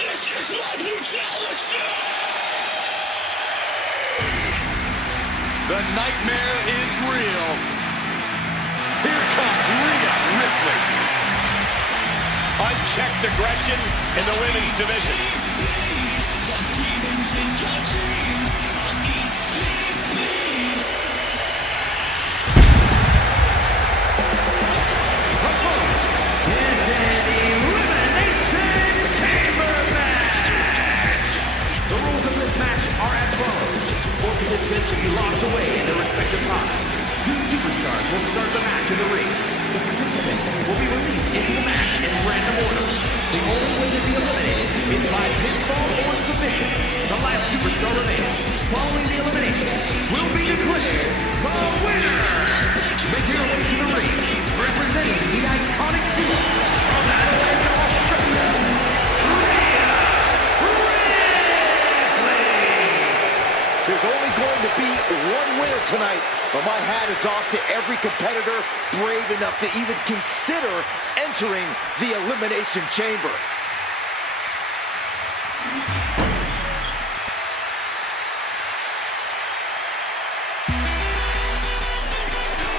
This is my brutality! The nightmare is real. Here comes Rhea Ripley. Unchecked aggression in the women's division. The demons in your dreams are eat, sleep, bleed. Is an Elimination Chamber match. The rules of this match are as follows. 4 participants will be locked away in their respective pods. 2 superstars will start the match in the ring. The participants will be released into the match in random order. The only way to be eliminated is by pinfall or submission. The last superstar remaining following the elimination will be declared the winner. Making her way to the ring, representing the iconic duo of Adelaide, Australia, Rhea Ripley. There's only going to be one winner tonight, but my hat is off to every competitor brave enough to even consider entering the Elimination Chamber.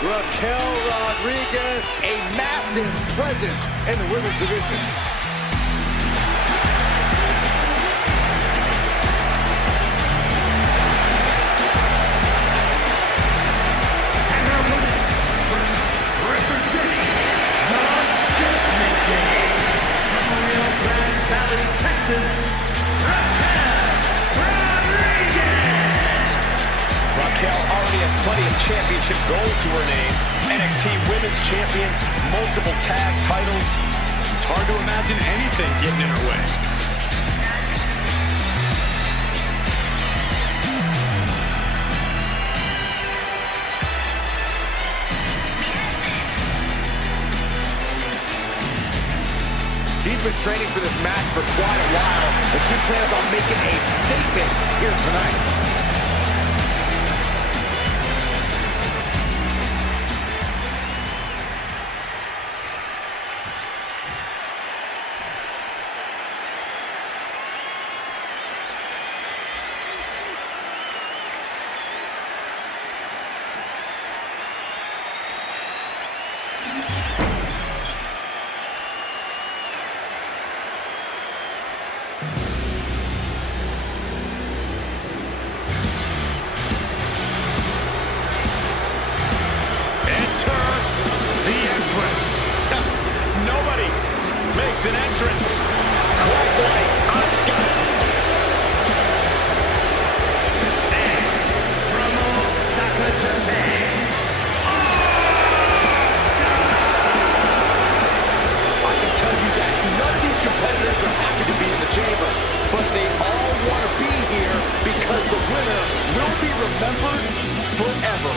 Raquel Rodriguez, a massive presence in the women's division. Raquel already has plenty of championship gold to her name. NXT Women's Champion, multiple tag titles. It's hard to imagine anything getting in her way. She's been training for this match for quite a while, and she plans on making a statement here tonight. Nobody makes an entrance quite like Asuka. And from Osaka, Japan, I can tell you that none of these competitors are happy to be in the chamber, but they all want to be here because the winner will be remembered forever.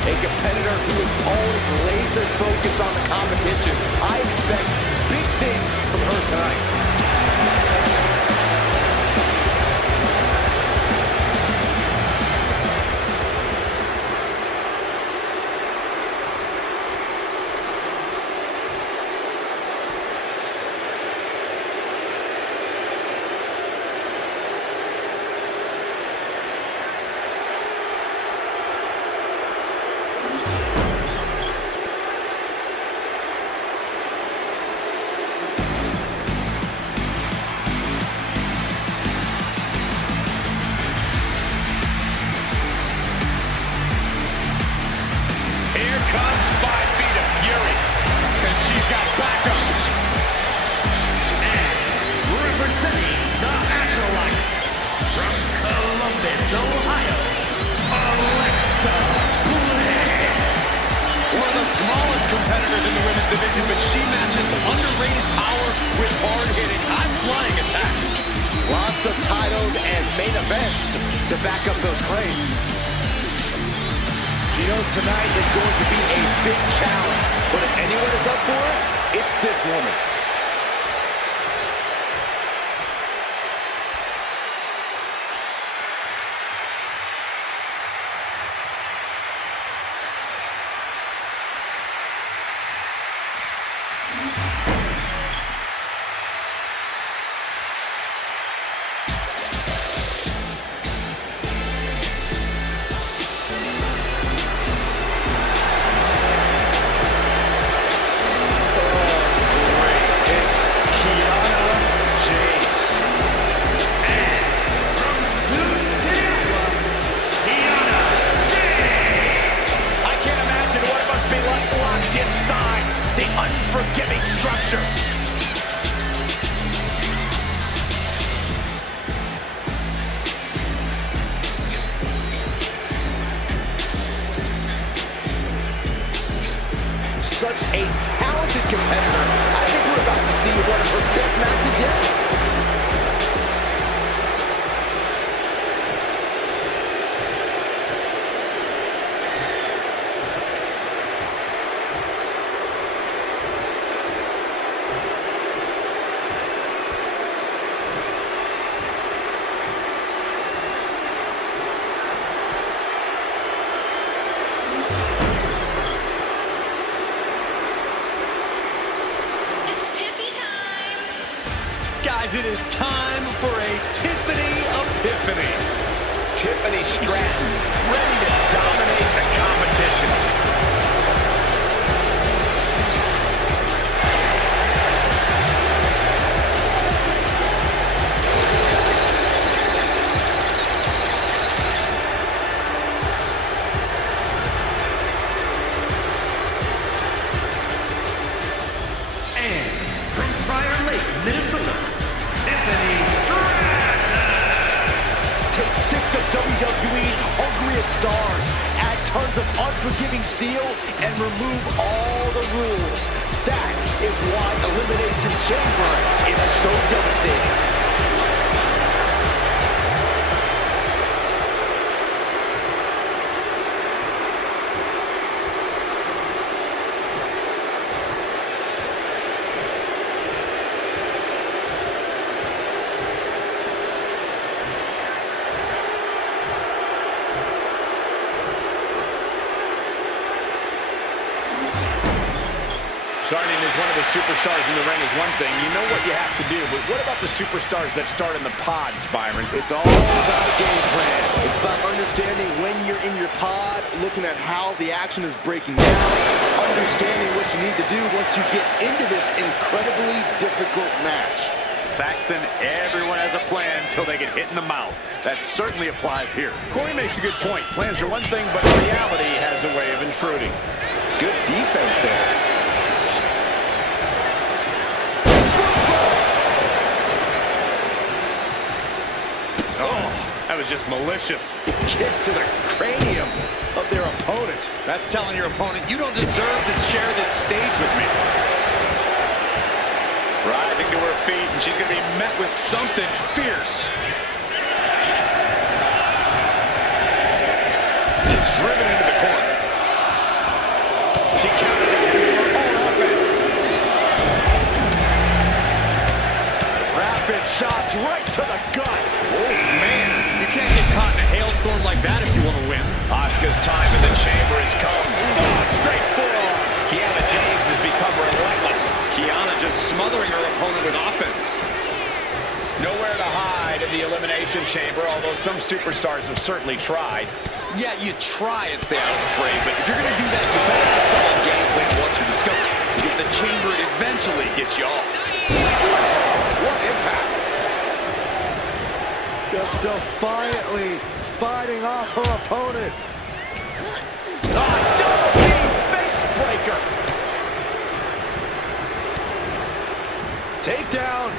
A competitor who is always laser focused on the competition. I expect big things from her tonight. Here comes 5 feet of fury, and she's got backup. and representing the Acolytes from Columbus, Ohio, Alexa Bliss. One of the smallest competitors in the women's division, but she matches underrated power with hard-hitting, high-flying attacks. Lots of titles and main events to back up those claims. She knows tonight is going to be a big challenge, but if anyone is up for it, it's this woman. the unforgiving structure. Such a talented competitor. I think we're about to see one of her best matches yet. Guys, it is time for a Tiffany Epiphany. Tiffany Stratton, ready to dominate the competition. And from Prior Lake, Minnesota, Tiffany Stratton. Take 6 of WWE's hungriest stars, add tons of unforgiving steel, and remove all the rules. That is why Elimination Chamber is so devastating. Starting as one of the superstars in the ring is one thing. You know what you have to do, but what about the superstars that start in the pods, Byron? It's all about a game plan. It's about understanding when you're in your pod, looking at how the action is breaking down, understanding what you need to do once you get into this incredibly difficult match. Saxton, everyone has a plan until they get hit in the mouth. That certainly applies here. Corey makes a good point. Plans are one thing, but reality has a way of intruding. Good defense there. Oh, that was just malicious. Kicks to the cranium of their opponent. That's telling your opponent, you don't deserve to share this stage with me. Rising to her feet, and she's going to be met with something fierce. It's driven into the corner. She countered it into her own offense. Rapid shots right to the gut. Oh, man. You can't get caught in a hailstorm like that if you want to win. Asuka's time in the chamber has come. Oh, straight forearm. Kiana James has become relentless. Kiana just smothering her opponent with offense. Nowhere to hide in the Elimination Chamber, although some superstars have certainly tried. Yeah, you try and stay out of the fray, but if you're going to do that, you better have a solid game plan once you discover it, because the chamber eventually gets you all. What impact! Just defiantly fighting off her opponent. Double knee face breaker. Takedown.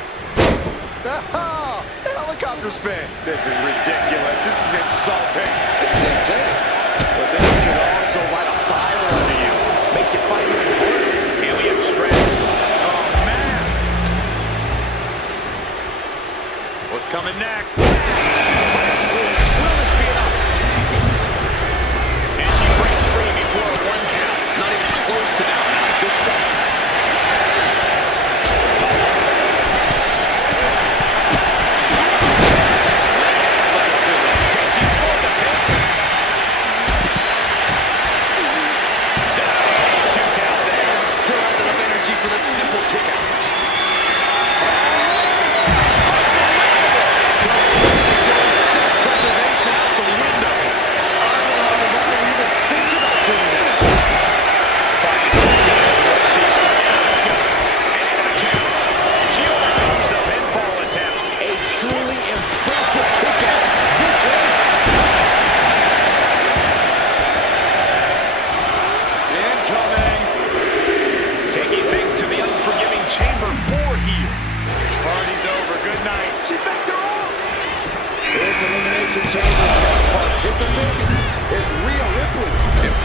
Oh, the helicopter spin. This is ridiculous. This is insulting. This is insane. But this could also light a fire under you. Make you fight even harder. Alien Stratton. Oh, man. What's coming next? Suplex. Will this be enough? And she breaks free before a 1 count. Not even close to down now at this point.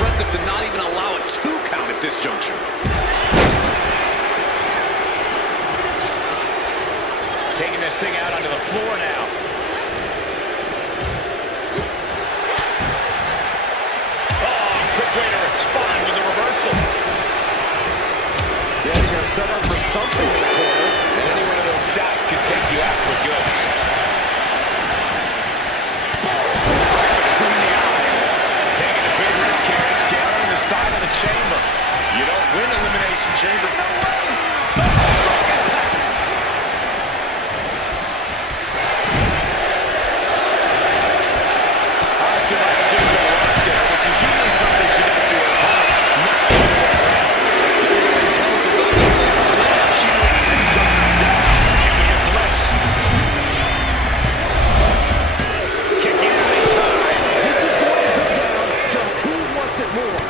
impressive to not even allow a 2 count at this juncture. Taking this thing out onto the floor now. Oh, quick way to respond with the reversal. Yeah, you're going to set up for something in the corner. And any one of those shots can take you out for good. Between the eyes. Taking a big risk here, scaling the side of the chamber. You don't win Elimination Chamber. No way! Strong impact. Asuka might have just been locked there, which is usually something she does to her opponent. Not the other way around. Intelligence on display by left. She would see something down. Using a bliss. Kicking out in time. This is going to come down to who wants it more.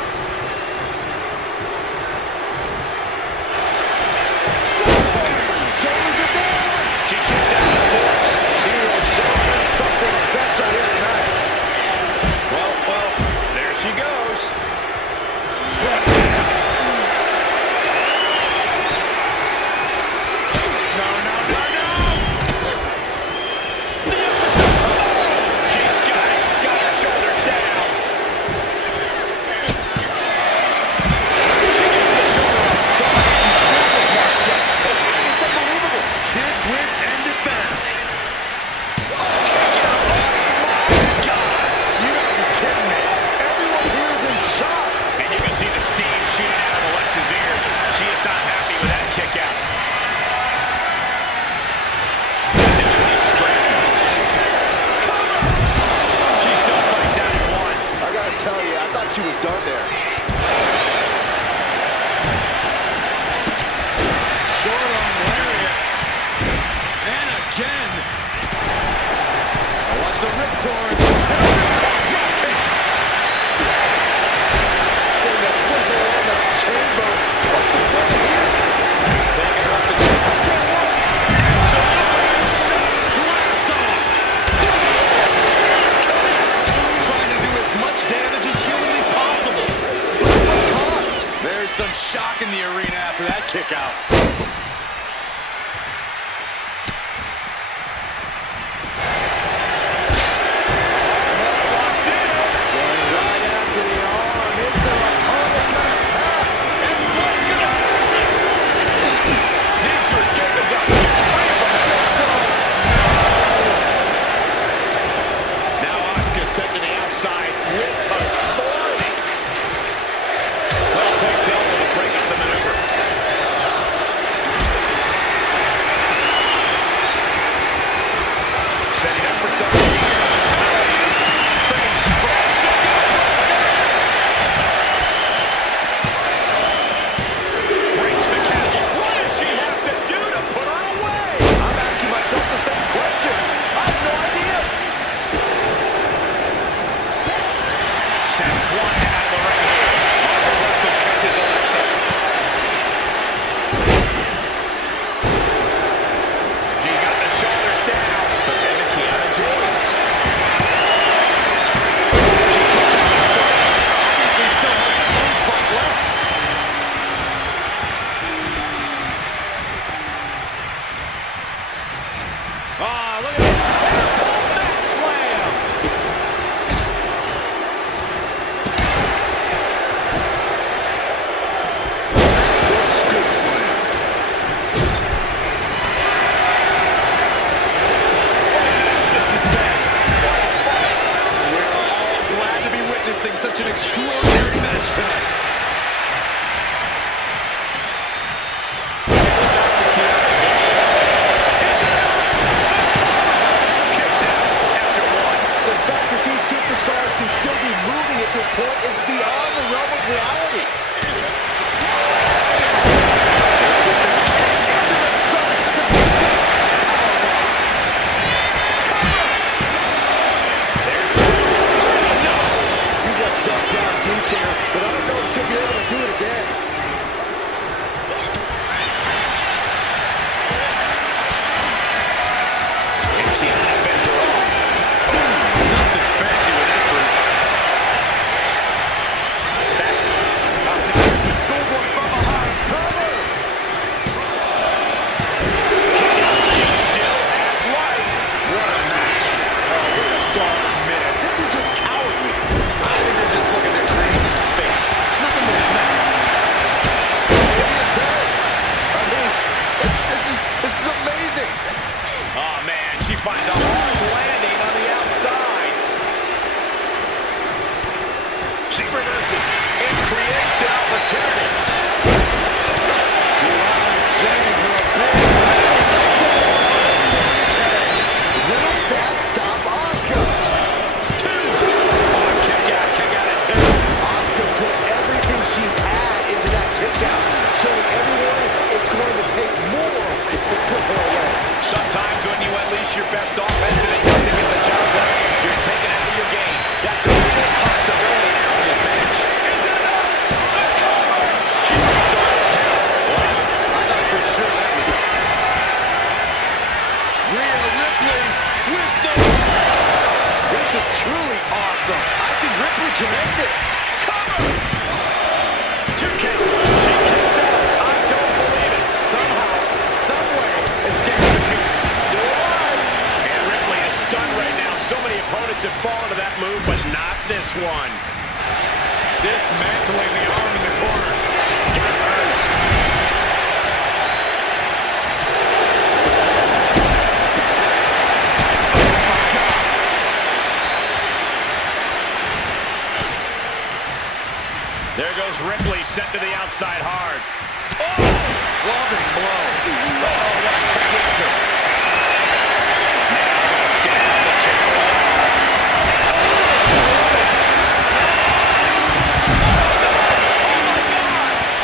Shoulders are down. She kicks out with force. She will show us something special here tonight. Well, there she goes. Brought down. No. She's got her shoulders down. She gets the shoulder up. She still was marked up. It's unbelievable. Did Bliss end it then? You gotta be kidding me. Everyone here is in shock. And you can see the steam shooting out of Alexa's ears. She is not happy with that kick out. Then you see screaming. She still fights out at one. I gotta tell you, I thought she was done there. Short on lariat. And again. Now watch the ripcord. In the flicker on the chamber. What's the play here? It's taking her up the chamber. Blast off. Trying to do as much damage as humanly possible. But at what cost? There's some shock in the arena after that kick out. Going right after the arm. Is their opponent gonna tap? It's Bliss gonna tap it. Needs to escape the duck. Gets free from the fist. Now Asuka set to the outside with authority. Well placed Delta to break up the maneuver. Setting up for something here. Face first. Breaks the cattle. What does she have to do to put her away? I'm asking myself the same question. I have no idea. Sent flying out of the ring. Arm reversal catches Alexa. She got the shoulders down, but then to Kiana James. She kicks out at first. Obviously still has some fight left. Ah, look at this. Airport mat slam. Textbook scoop slam. This is bad. What a fight. We're all glad to be witnessing such an extraordinary match tonight. Kicks out after one. The fact that these superstars can still be moving at this point is beyond the realm of reality. Into the sunset. There's two. No. She just ducked down deep there, but I don't know if she'll be able to do it again. And Kiana bends her off. Nothing fancy with that brute. Dismantling the arm in the corner. Got hurt. Oh my God. There goes Ripley, sent to the outside hard. Oh! Loving blow. Oh, what a quick answer. Now let's get out of the chamber.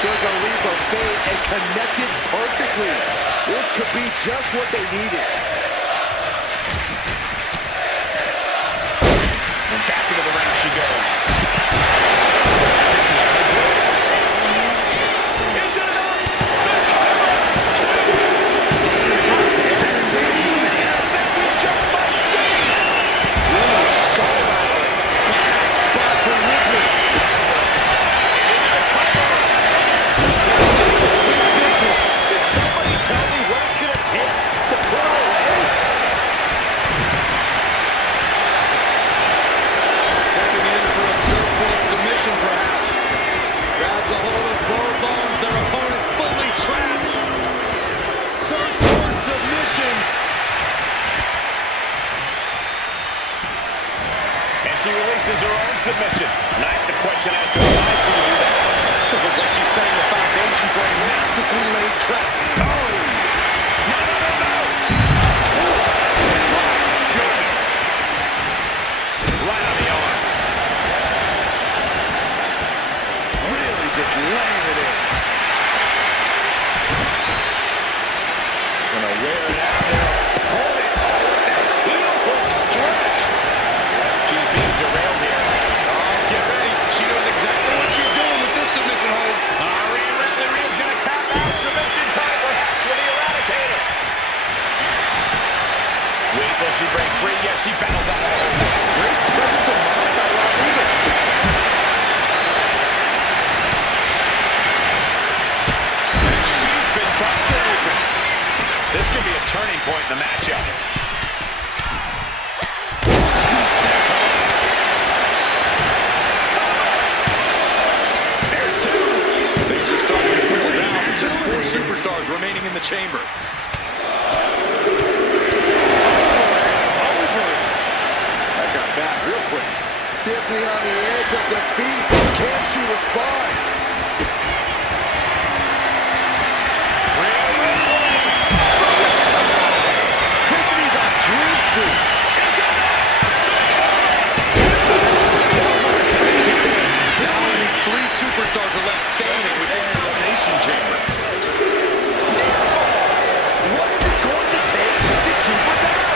Took a leap of faith and connected perfectly. This could be just what they needed. And back into the ring she goes. Is it enough? I think we just might see. Ooh, skull rider. Bad spot for Ripley. Did somebody tell me what it's going to take to put her away? Stepping in for a surfboard submission, perhaps. Grabs a hold of both arms, their opponent fully trapped. Surfboard submission. And she releases her own submission. And I have to question as to why she would do that. This looks like she's setting the foundation for a masterfully laid trap. Oh! No, no, no, no! My goodness. Right on the arm. Really just laying it in. Gonna wear down their opponent. Oh, with that heel hook stretch. She's being derailed here. Oh, get ready. She knows exactly what she's doing with this submission hold. Rhea Ripley, Rhea's gonna tap out. Submission time, perhaps, for the Eradicator. Wait, will she break free? Yes, she battles out of hold. Great presence of mind by Rodriguez. She's been busted open. This could be a turning point in the matchup. There's two. Things are starting to cool down. Just 4 superstars remaining in the chamber. That got back real quick. Tiffany on the edge of defeat. Can she respond? Tiffany's on Dream Street. Now only 3 superstars are left standing within the Elimination Chamber. What is it going to take to keep her down?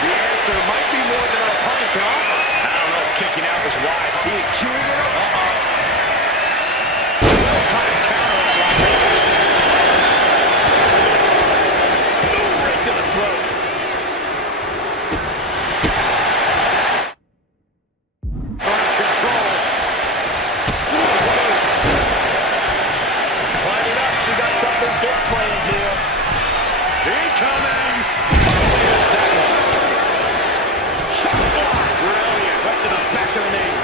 The answer might be more than her opponent can offer. I don't know if kicking out was wise. He is queuing it up. Real-time counter on Rodriguez. Ooh, right to the throat. Control. Line it up. She got something big planned here. Incoming! Missed that one. Shot block. Brilliant. Right to the back of the knee.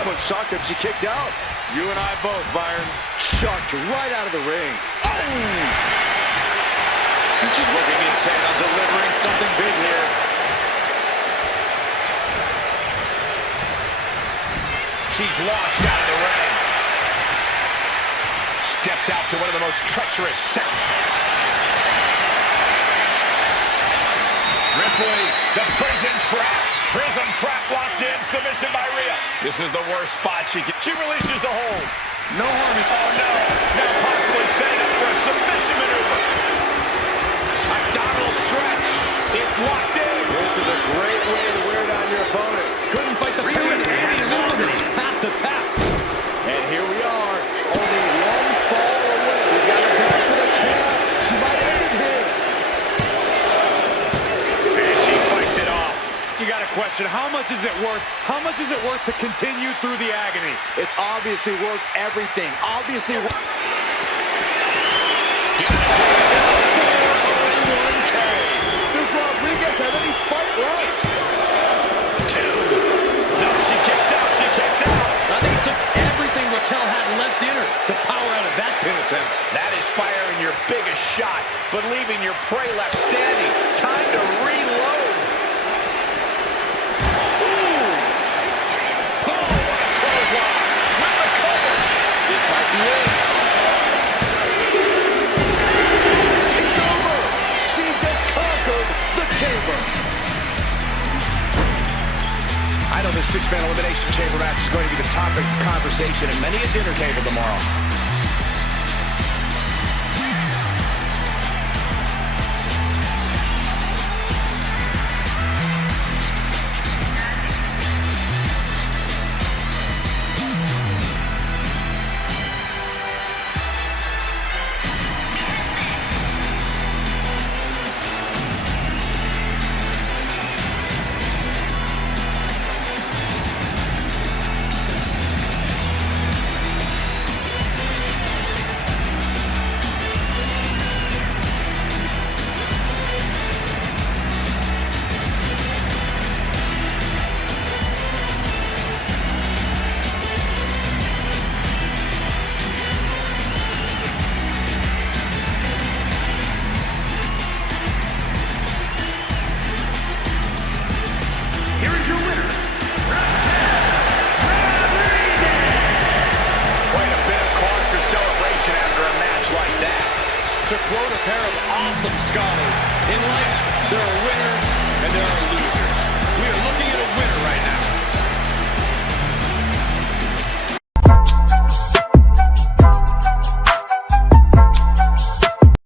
I'm shocked that she kicked out. You and I both, Byron. Shocked right out of the ring. And she's looking intent on delivering something big here. She's launched out of the ring. Steps out to one of the most treacherous set. Ripley, the prison trap. Prison trap locked in. Submission by Rhea. This is the worst spot she can. She releases the hold. No harm in. Oh no. Now possibly setting up for a submission maneuver. Abdominal stretch. It's locked in. This is a great way to wear down your opponent. Couldn't fight the pain any longer. Has to tap. And here we are, only one fall away. We got her down to the count. She might end it here. And she fights it off. You got a question. How much is it worth? How much is it worth to continue through the agony? It's obviously worth everything. Obviously. hesitant. That is firing your biggest shot, but leaving your prey left standing. Time to reload. Ooh. Oh, what a clothesline. With the cover. This might be it. It's over. She just conquered the chamber. I know this six-man elimination chamber match is going to be the topic of conversation at many a dinner table tomorrow. Here is your winner, Quite a bit of cause for celebration after a match like that. To quote a pair of awesome scholars, in life, there are winners